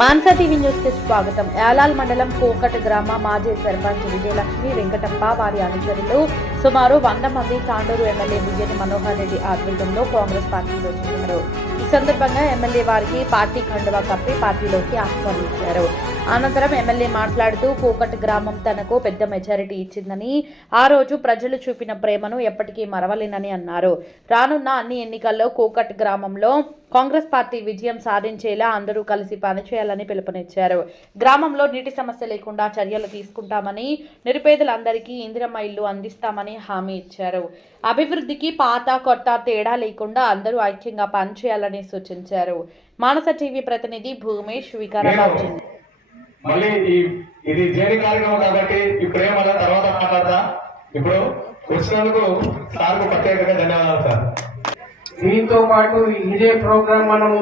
Mansa TV న్యూస్కి స్వాగతం. యాలాల్ మండలం కోకట గ్రామ మాజీ సర్పంచ్ విజయలక్ష్మి వెంకటప్ప వారి అనుచరులు సుమారు వంద మంది తాండూరు ఎమ్మెల్యే విజయన్ మనోహర్ రెడ్డి ఆధ్వర్యంలో కాంగ్రెస్ పార్టీలో చేరారు ఈ సందర్భంగా ఎమ్మెల్యే వారికి పార్టీ కండువా కప్పి పార్టీలోకి ఆహ్వానించారు. అనంతరం ఎమ్మెల్యే మాట్లాడుతూ కూకట్ గ్రామం తనకు పెద్ద మెజారిటీ ఇచ్చిందని ఆ రోజు ప్రజలు చూపిన ప్రేమను ఎప్పటికీ మరవలేనని అన్నారు. రానున్న అన్ని ఎన్నికల్లో కూకట్ గ్రామంలో కాంగ్రెస్ పార్టీ విజయం సాధించేలా అందరూ కలిసి పనిచేయాలని పిలుపునిచ్చారు. గ్రామంలో నీటి సమస్య లేకుండా చర్యలు తీసుకుంటామని నిరుపేదలందరికీ ఇందిరమ్మ ఇల్లు అందిస్తామని హామీ ఇచ్చారు. అభివృద్ధికి పాత కొత్త తేడా లేకుండా అందరూ ఐక్యంగా పనిచేయాలని సూచించారు. మానస టీవీ ప్రతినిధి భూమేష్ వికారాబాద్ జిల్లా. మళ్ళీ ఈ ఇది జేడి కార్యక్రమం కాబట్టి ఈ ప్రేమ అన్న తర్వాత మాట్లాడతా. ఇప్పుడు వచ్చినందుకు సార్కు ప్రత్యేకంగా ధన్యవాదాలు సార్. దీంతో పాటు ఇదే ప్రోగ్రామ్ మనము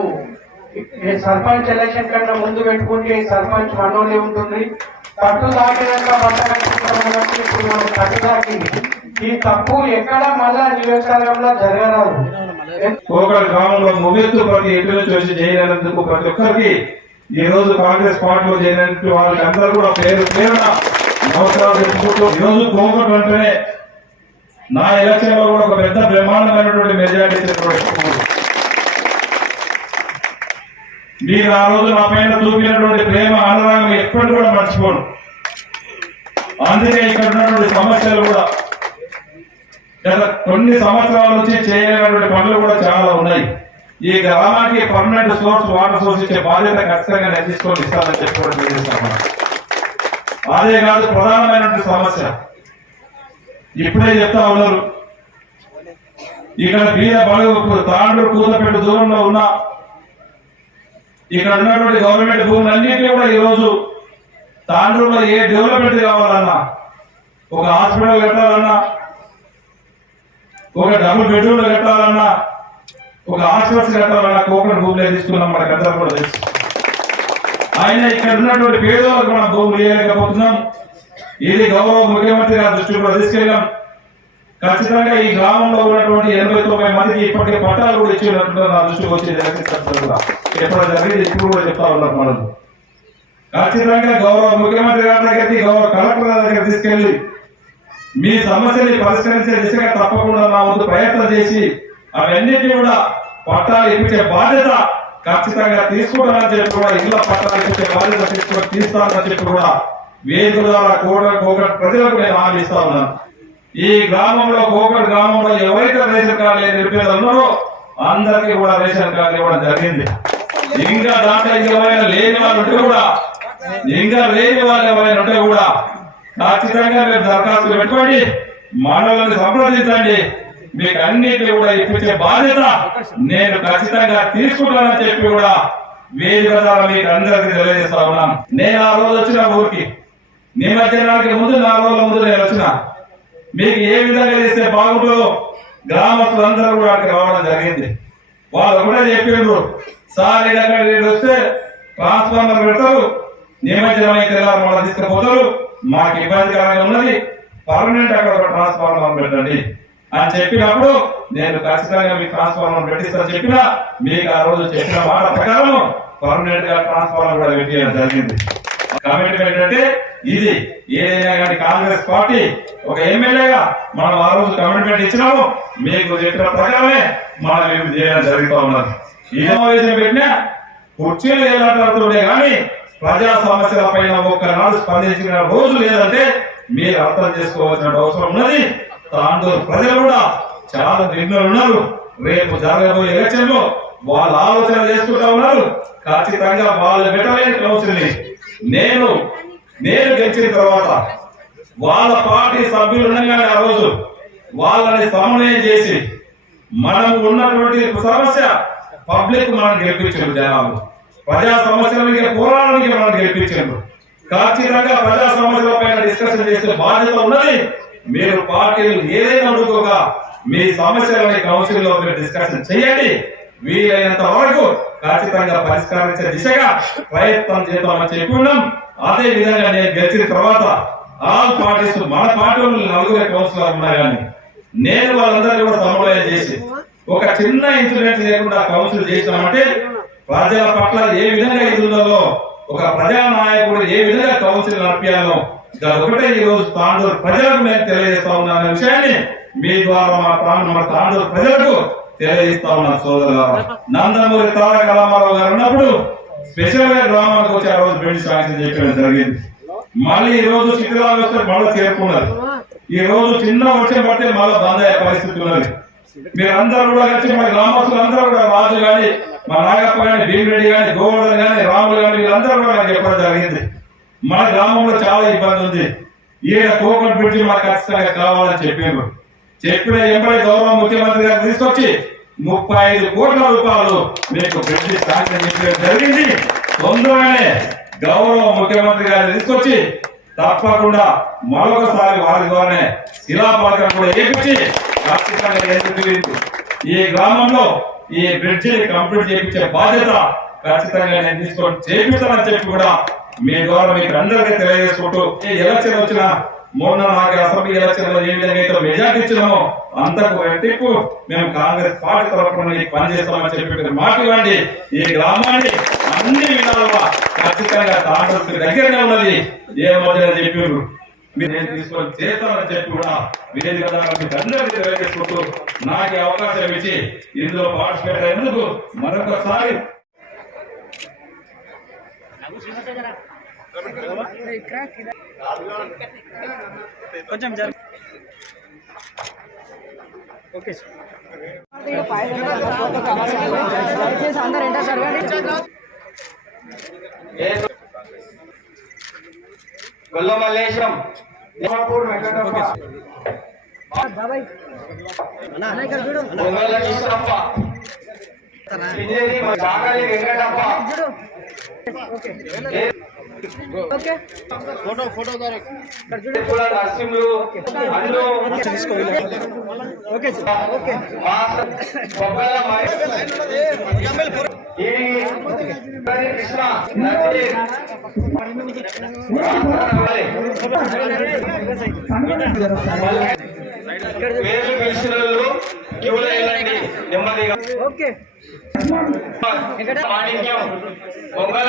సర్పంచ్ ఎలక్షన్ కన్నా ముందు పెట్టుకుంటే సర్పంచ్ మనోలే ఉంటుంది. తట్టు దాటినాక బట్ట కట్టుకుంటాం ఇప్పుడు మనం కట్టు దాటింది ఈ తప్పు ఎక్కడ మళ్ళా నియోజకవర్గంలో జరగరాదు. కోకడ గ్రామంలో ముగించు ప్రతి ఎటు చూసి చేయలేనందుకు ప్రతి ఒక్కరికి ఈ రోజు కాంగ్రెస్ పార్టీలో చేరినట్టు వాళ్ళకి అందరూ కూడా పేరు పేరున నమస్కారాలు తెలుసుకుంటూ ఈ రోజు కోకట్ అంటేనే నా ఎలక్షన్లో కూడా ఒక పెద్ద బ్రహ్మాండమైనటువంటి మెజారిటీ మీరు ఆ రోజు నా పైన చూపినటువంటి ప్రేమ ఆనరాగం ఎప్పటి కూడా మర్చిపోను. అందుకే ఇక్కడ ఉన్నటువంటి సమస్యలు కూడా గత కొన్ని సంవత్సరాల నుంచి చేయలేనటువంటి పనులు కూడా చాలా ఉన్నాయి. ఈ గ్రామానికి పర్మనెంట్ సోర్స్ వాటర్ సోర్స్ ఇచ్చే బాధ్యత ఖచ్చితంగా నేను తీసుకొని ఇస్తానని చెప్పుకోవడం అదే కాదు ప్రధానమైనటువంటి సమస్య. ఇప్పుడే చెప్తా ఉన్నారు. ఇక్కడ బీద బడుగు తాండ్రు కూతపేట దూరంలో ఉన్న ఇక్కడ ఉన్నటువంటి గవర్నమెంట్ భూములన్నింటినీ కూడా ఈరోజు తాండ్రులో ఏ డెవలప్మెంట్ కావాలన్నా ఒక హాస్పిటల్ కట్టాలన్నా ఒక డబుల్ బెడ్రూమ్లు కట్టాలన్నా ఒక హాస్పిటల్స్ కట్టాలన్నా కోకట్ భూములే తీసుకున్నాం మనకు అందరూ కూడా తెలుసు. ఆయన ఇక్కడ ఉన్నటువంటి పేదవాళ్ళకు మనం భూములు వేయలేకపోతున్నాం ఇది గౌరవ ముఖ్యమంత్రి గారి దృష్టికి కూడా తీసుకెళ్ళాం. ఖచ్చితంగా ఈ గ్రామంలో ఉన్నటువంటి ఎనభై తొంభై మందికి ఇప్పటికే పట్టాలు కూడా ఇచ్చినట్టు నా దృష్టికి వచ్చేది ఎలక్షన్ కూడా. ఎప్పుడు జరిగింది ఇప్పుడు కూడా చెప్తా ఉన్నారు మనం. ఖచ్చితంగా గౌరవ ముఖ్యమంత్రి గారి దగ్గరికి గౌరవ కలెక్టర్ గారి దగ్గర తీసుకెళ్ళి మీ సమస్యని పరిష్కరించే దిశగా తప్పకుండా నా వంతు ప్రయత్నం చేసి అవన్నిటిని కూడా పట్టాలు ఇప్పించే బాధ్యత ఖచ్చితంగా తీసుకుంటానని చెప్పి కూడా ఇళ్ళ పట్టాలు ఇప్పించే బాధ్యత తీసుకొని తీస్తానని చెప్పి కూడా వేదిక ద్వారా కూడా కోకట్ ప్రజలకు నేను హామీ ఉన్నాను ఈ గ్రామంలో కోకట్ గ్రామంలో ఎవరైతే రేషన్ కార్డు నిలిపేది ఉన్నారో అందరికీ కూడా రేషన్ కార్డు ఇవ్వడం జరిగింది. ఇంకా దాంట్లో ఎవరైనా లేని వాళ్ళు ఉంటే కూడా ఇంకా లేని వాళ్ళు ఎవరైనా ఉంటే కూడా ఖచ్చితంగా మీరు దరఖాస్తు పెట్టుకోండి మండలాన్ని సంప్రదించండి. మీకు అన్నిటి కూడా ఇప్పించే బాధ్యత నేను ఖచ్చితంగా తీసుకుంటానని చెప్పి కూడా వేదిక ద్వారా మీకు అందరికీ తెలియజేస్తా ఉన్నాను. నేను ఆ రోజు వచ్చిన ఊరికి నిమజ్జనానికి ముందు నాలుగు రోజుల ముందు నేను వచ్చిన. మీకు ఏ విధంగా చేస్తే బాగుంటుందో గ్రామస్తులందరూ కూడా అక్కడికి రావడం జరిగింది. వాళ్ళు కూడా చెప్పిండ్రు. సార్ ఈ వస్తే ట్రాన్స్ఫార్మర్ పెడతారు. నిమజ్జనం అయితే మళ్ళీ తీసుకుపోతారు. మాకు ఇబ్బందికరంగా ఉన్నది. పర్మనెంట్ అక్కడ ఒక ట్రాన్స్ఫార్మర్ పెట్టండి. అని చెప్పినప్పుడు నేను ఖచ్చితంగా మీ ట్రాన్స్ఫార్మర్ పెట్టిస్తా చెప్పినా మీకు ఆ రోజు చెప్పిన మాట ప్రకారం పర్మనెంట్గా ట్రాన్స్ఫార్మర్ కూడా పెట్టియడం జరిగింది. కమిట్మెంట్ ఏంటంటే ఇది ఏదైనా కానీ కాంగ్రెస్ పార్టీ ఒక ఎమ్మెల్యేగా మనం ఆ రోజు కమిట్మెంట్ ఇచ్చినాము. మీకు చెప్పిన ప్రకారమే మనం మేము చేయడం జరుగుతూ ఉన్నది. ఈ పెట్టినా కుర్చీలు ఏలాడుతుండే కానీ ప్రజా సమస్యల పైన ఒక్కనాడు స్పందించిన రోజు లేదంటే మీరు అర్థం చేసుకోవాల్సిన అవసరం ఉన్నది. తాండూరు ప్రజలు కూడా చాలా నిర్ణయం ఉన్నారు. రేపు జరగబోయే ఎలక్షన్లో వాళ్ళ ఆలోచన చేసుకుంటా ఉన్నారు. ఖచ్చితంగా వాళ్ళు పెట్టలేని కౌన్సిల్ నేను నేను గెలిచిన తర్వాత వాళ్ళ పార్టీ సభ్యులు ఉండగానే ఆ రోజు వాళ్ళని సమన్వయం చేసి మనం ఉన్నటువంటి సమస్య పబ్లిక్ మనం గెలిపించారు జనాలు. ప్రజా సమస్యలకి మీద పోరాటానికి మనం గెలిపించారు ఖచ్చితంగా ప్రజా సమస్యల పైన డిస్కషన్ చేసే బాధ్యత ఉన్నది. మీరు పార్టీలు ఏదైనా అనుకోగా మీ సమస్యలని కౌన్సిల్లో మీరు డిస్కషన్ చేయండి. వీలైనంత వరకు ఖచ్చితంగా పరిష్కరించే దిశగా ప్రయత్నం చేద్దామని చెప్పి ఉన్నాం అదే విధంగా నేను గెలిచిన తర్వాత ఆల్ పార్టీస్ మన పార్టీలో నలుగురు కౌన్సిలర్ ఉన్నా కానీ నేను వాళ్ళందరినీ కూడా సమన్వయం చేసి ఒక చిన్న ఇన్సిడెంట్ లేకుండా కౌన్సిల్ చేసినామంటే ప్రజల పట్ల ఏ విధంగా ఎదుగుదలో ఒక ప్రజా నాయకుడు ఏ విధంగా కౌన్సిల్ నడిపాలో ఒకటే ఈ రోజు తాండూరు ప్రజలకు నేను తెలియజేస్తా ఉన్నాను విషయాన్ని మీ ద్వారా మా ప్రాంతం మా తాండూరు ప్రజలకు తెలియజేస్తా ఉన్నాను సోదరుల నందమూరి తారక రామారావు గారు ఉన్నప్పుడు స్పెషల్గా గ్రామాలకు వచ్చి ఆ రోజు బ్రిటిష్ శాంక్షన్ చేయడం జరిగింది. మళ్ళీ ఈ రోజు శిథిలాలు వస్తే మళ్ళీ చేరుకున్నారు. ఈ రోజు చిన్న వర్షం పడితే మళ్ళీ బంద్ అయ్యే పరిస్థితి ఉన్నది. మీరందరూ కూడా కలిసి మన గ్రామస్తులందరూ కూడా రాజు గాని మా నాగప్ప గాని భీమిరెడ్డి గాని గోవర్ధన్ గాని రాములు గాని వీళ్ళందరూ కూడా నాకు చెప్పడం జరిగింది. మన గ్రామంలో చాలా ఇబ్బంది ఉంది. ఈయన కోకట్ బ్రిడ్జి మాకు ఖచ్చితంగా కావాలని చెప్పిండ్రు చెప్పిన ఎంపై గౌరవ ముఖ్యమంత్రి గారు తీసుకొచ్చి ముప్పై ఐదు కోట్ల రూపాయలు మీకు బ్రిడ్జి శాంక్షన్ చేయడం జరిగింది. తొందరగానే గౌరవ ముఖ్యమంత్రి గారిని తీసుకొచ్చి తప్పకుండా మరొకసారి వారి ద్వారానే శిలాపాలకం కూడా ఏపించి ఖచ్చితంగా ఈ గ్రామంలో ఈ బ్రిడ్జిని కంప్లీట్ చేయించే బాధ్యత ఖచ్చితంగా నేను తీసుకొని చేపిస్తానని చెప్పి కూడా మీ ద్వారా మీకు అందరికీ తెలియజేసుకుంటూ ఈ ఎలక్షన్ వచ్చిన మొన్న నాకు అసెంబ్లీ ఎలక్షన్లో ఏ విధంగా అయితే మెజార్టీ ఇచ్చినామో అంతకు రెట్టింపు మేము కాంగ్రెస్ పార్టీ తరఫున పనిచేస్తామని చెప్పి మాట ఇవ్వండి. ఈ గ్రామాన్ని అన్ని విధాలుగా ఖచ్చితంగా కాంగ్రెస్ దగ్గరనే ఉన్నది. ఏ మధ్య చెప్పారు నేను తీసుకొని చేస్తానని చెప్పి కూడా వేదిక అందరికీ తెలియజేసుకుంటూ నాకు అవకాశం ఇచ్చి ఇందులో పార్టిసిపేట్ అయినందుకు మరొకసారి గొల్ల మల్లేశం నిజామాపూర్ వెంకటప్ప పొంగళ్ళ కృష్ణప్ప పిన్నెల్లి చాకలి వెంకటప్ప ఫోటో నరసింహులు అల్లు బొబ్బల కృష్ణ పేర్లు పిలిచిన వాళ్ళు క్యూలో వెళ్ళండి నెమ్మదిగా మాణిక్యం పొంగల